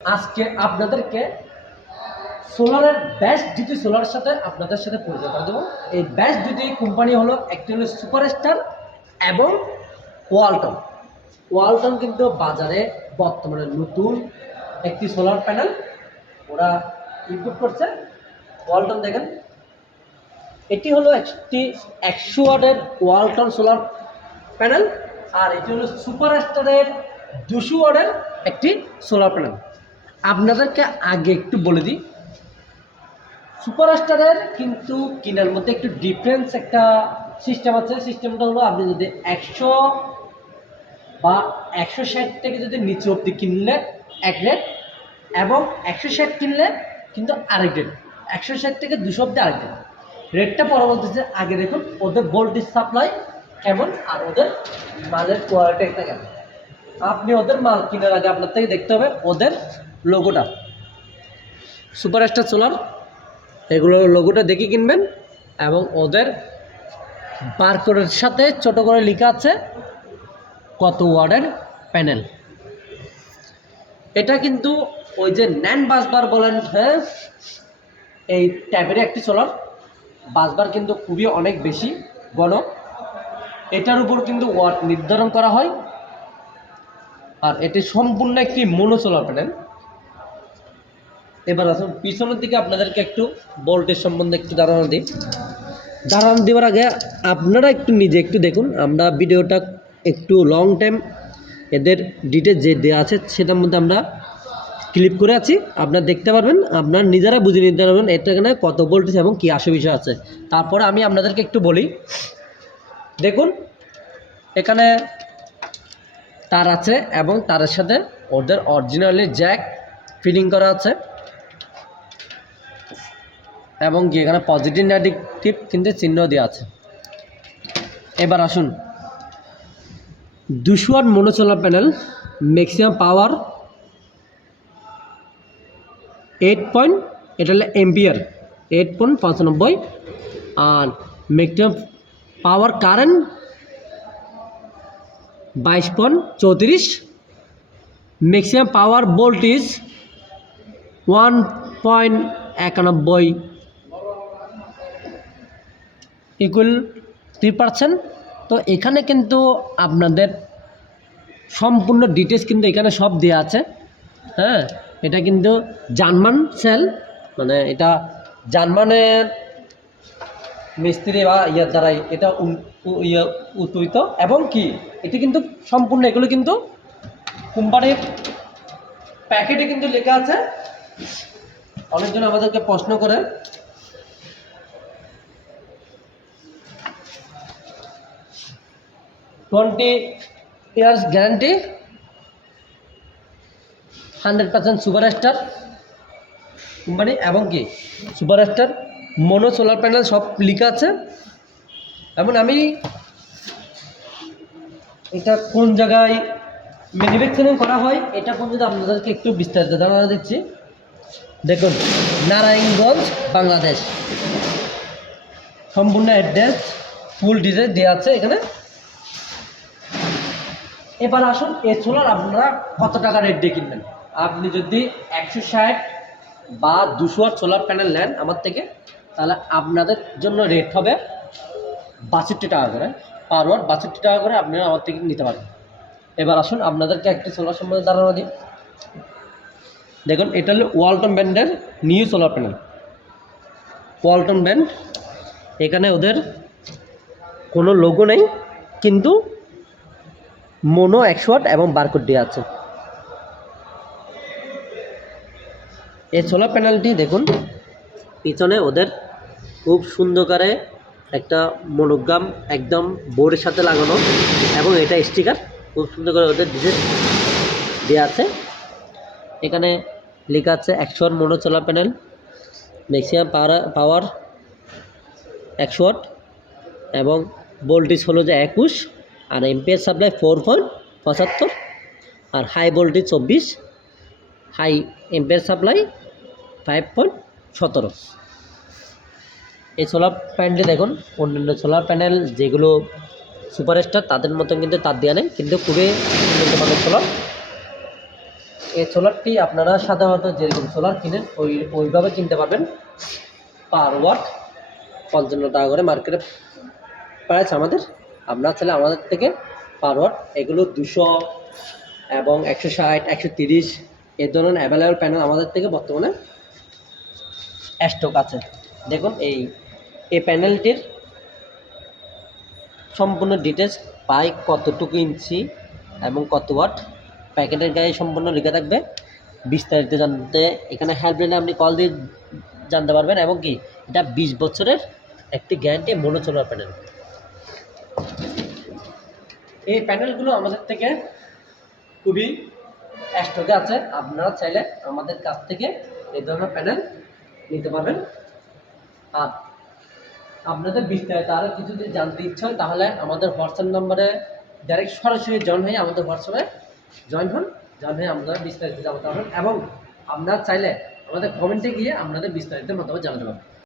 আজকে আপনাদেরকে সোলারের বেস্ট দুটি সোলারের সাথে আপনাদের সাথে পরিচয় করে দেবো। এই বেস্ট দুটি কোম্পানি হলো একটি হলো সুপারস্টার এবং ওয়ালটন। ওয়ালটন কিন্তু বাজারে বর্তমানে নতুন একটি সোলার প্যানেল ওরা ইম্পোর্ট করছে। ওয়ালটন দেখেন, এটি হলো একটি 100 ওয়াটের ওয়ালটন সোলার প্যানেল, আর এটি হলো সুপারস্টারের 200 ওয়াটের একটি সোলার প্যানেল। আপনাদেরকে আগে একটু বলে দিই, সুপারস্টারের কিন্তু কেনার মধ্যে একটু ডিফারেন্স একটা সিস্টেম আছে। সিস্টেমটা হলো আপনি যদি 100 বা 160 থেকে যদি নিচে অব্দি কিনলে এক রেট, এবং 160 কিনলে কিন্তু আরেক রেট, 160 থেকে 200 অব্দি আরেক রেট। রেটটা পরবর্তীতে আগে দেখুন ওদের ভোল্টেজ সাপ্লাই কেমন আর ওদের মালের কোয়ালিটিটা কেমন। আপনি ওদের মাল কেনার আগে আপনার থেকে দেখতে হবে ওদের লোগোটা, সুপারস্টার সোলার এগুলোর লোগোটা দেখে কিনবেন। এবং ওদের বারকোডের সাথে ছোট করে লেখা আছে কত ওয়াটের প্যানেল। এটা কিন্তু ওই যে ন্যান বাসবার বলেন, হ্যাঁ, এই ট্যাবের একটি সোলার বাসবার কিন্তু খুবই অনেক বেশি বড়। এটার উপর কিন্তু ওয়াট নির্ধারণ করা হয়, আর এটি সম্পূর্ণ একটি মোনো সোলার প্যানেল। এবার আসুন পিছনের দিকে আপনাদেরকে একটু ভোল্টেজ সম্বন্ধে একটু ধারণা দিই। ধারণা দেওয়ার আগে আপনারা একটু নিজে একটু দেখুন, আমরা ভিডিওটা একটু লং টাইম এদের ডিটেলস যে দেওয়া আছে সেটার মধ্যে আমরা ক্লিপ করে আছি, আপনারা দেখতে পারবেন, আপনারা নিজেরা বুঝে নিতে পারবেন এটা এখানে কত ভোল্টেজ এবং কী আসে বিষয় আছে। তারপরে আমি আপনাদেরকে একটু বলি, দেখুন এখানে তার আছে এবং তারের সাথে ওদের অরিজিনালি জ্যাক ফিটিং করা আছে, এবং কি এখানে পজিটিভ নেগেটিভ কিন্তু চিহ্ন দেওয়া আছে। এবার আসুন 200 watt mono solar panel, maximum power 8 এটা হলো এম্পিয়ার 8.95, আর maximum power current 22.34, maximum power voltage 1.91 equal 3%। তো এখানে কিন্তু আপনাদের সম্পূর্ণ ডিটেলস কিন্তু এখানে সব দেওয়া আছে। হ্যাঁ, এটা কিন্তু জার্মান সেল, মানে এটা জার্মানের মিস্ত্রি বা ইয়ার দ্বারাই এটা উৎপাদিত, এবং কি এটি কিন্তু সম্পূর্ণ এগুলো কিন্তু কোম্পানির প্যাকেটে কিন্তু লেখা আছে। অনেকজন আমাদেরকে প্রশ্ন করে, 20 ইয়ার্স গ্যারান্টি, 100% সুপারস্টার কোম্পানি, এবং কি সুপারস্টার মোনো সোলার প্যানেল সব লেখা আছে। এবং আমি এটা কোন জায়গায় ম্যানুফ্যাকচারিং করা হয় এটা পর্যন্ত আপনাদেরকে একটু বিস্তারিত ধারণা দিচ্ছি। দেখুন নারায়ণগঞ্জ বাংলাদেশ, সম্পূর্ণ অ্যাড্রেস ফুল ডিটেলস দেওয়া আছে এখানে। এবার আসুন এই সোলার আপনারা কত টাকা রেট দিয়ে কিনবেন। আপনি যদি 160 বা 200 ওয়াট সোলার প্যানেল নেন আমার থেকে, তাহলে আপনাদের জন্য রেট হবে 62 টাকা করে পার ওয়াট, 62 টাকা করে আপনারা আমার থেকে নিতে পারবেন। এবার আসুন আপনাদেরকে একটি সোলার সম্বন্ধে ধারণা দিই। দেখুন এটা হলো ওয়ালটন ব্র্যান্ডের new solar panel, Walton brand. এখানে ওদের কোনো লোগো নেই, কিন্তু মোনো 100 ওয়াট এবং বারকোড দেওয়া আছে। এই সোলার প্যানেলটি দেখুন পিছনে ওদের খুব সুন্দর করে একটা মনোগ্রাম একদম বোর্ডের সাথে লাগানো, এবং এটা স্টিকার খুব সুন্দর করে ওদের ডিজাইন দেওয়া আছে। এখানে লেখা আছে 100 watt mono solar panel, maximum power 100 watt, এবং ভোল্টেজ হলো যে 21, আর এম্পিয়ার সাপ্লাই 4.75, আর high voltage 24, high ampere supply 5.17। এই সোলার প্যানেলটি দেখুন অন্যান্য সোলার প্যানেল যেগুলো সুপারস্টার তাদের মতন কিন্তু তার দেওয়া নেই, কিন্তু খুবই উন্নত মানের সোলার। এই সোলারটি আপনারা সাধারণত যেরকম সোলার কিনেন ওইভাবে কিনতে পারবেন। পার ওয়াট 55 টাকা করে মার্কেটে প্রাইস আমাদের। আপনারা চাইলে আমাদের থেকে পার ওয়াট এগুলো 200 এবং 160, 130 এই ধরনের অ্যাভেলেবল প্যানেল আমাদের থেকে বর্তমানে স্টক আছে। দেখুন এই প্যানেলটির সম্পূর্ণ ডিটেলস পাই কতটুকু ইঞ্চি এবং কত ওয়াট প্যাকেটের গায়ে সম্পূর্ণ লেখা থাকবে। বিস্তারিত জানতে এখানে হেল্পলাইনে আপনি কল দিয়ে জানতে পারবেন। এবং কি এটা 20 বছরের একটি গ্যারান্টি মোনো সোলার প্যানেল। এই প্যানেলগুলো আমাদের থেকে খুবই স্টকে আছে। আপনারা চাইলে আমাদের কাছ থেকে এই ধরনের প্যানেল নিতে পারবেন। আর আপনাদের বিস্তারিত আরও কিছু যদি জানতে ইচ্ছা হয় তাহলে আমাদের হোয়াটসঅ্যাপ নম্বরে ডাইরেক্ট সরাসরি জয়েন হয়ে আমাদের হোয়াটসঅ্যাপে জয়েন হয়ে আপনারা বিস্তারিত জানতে পারবেন। এবং আপনারা চাইলে আমাদের কমেন্টে গিয়ে আপনাদের বিস্তারিত মতামত জানাতে পারবেন।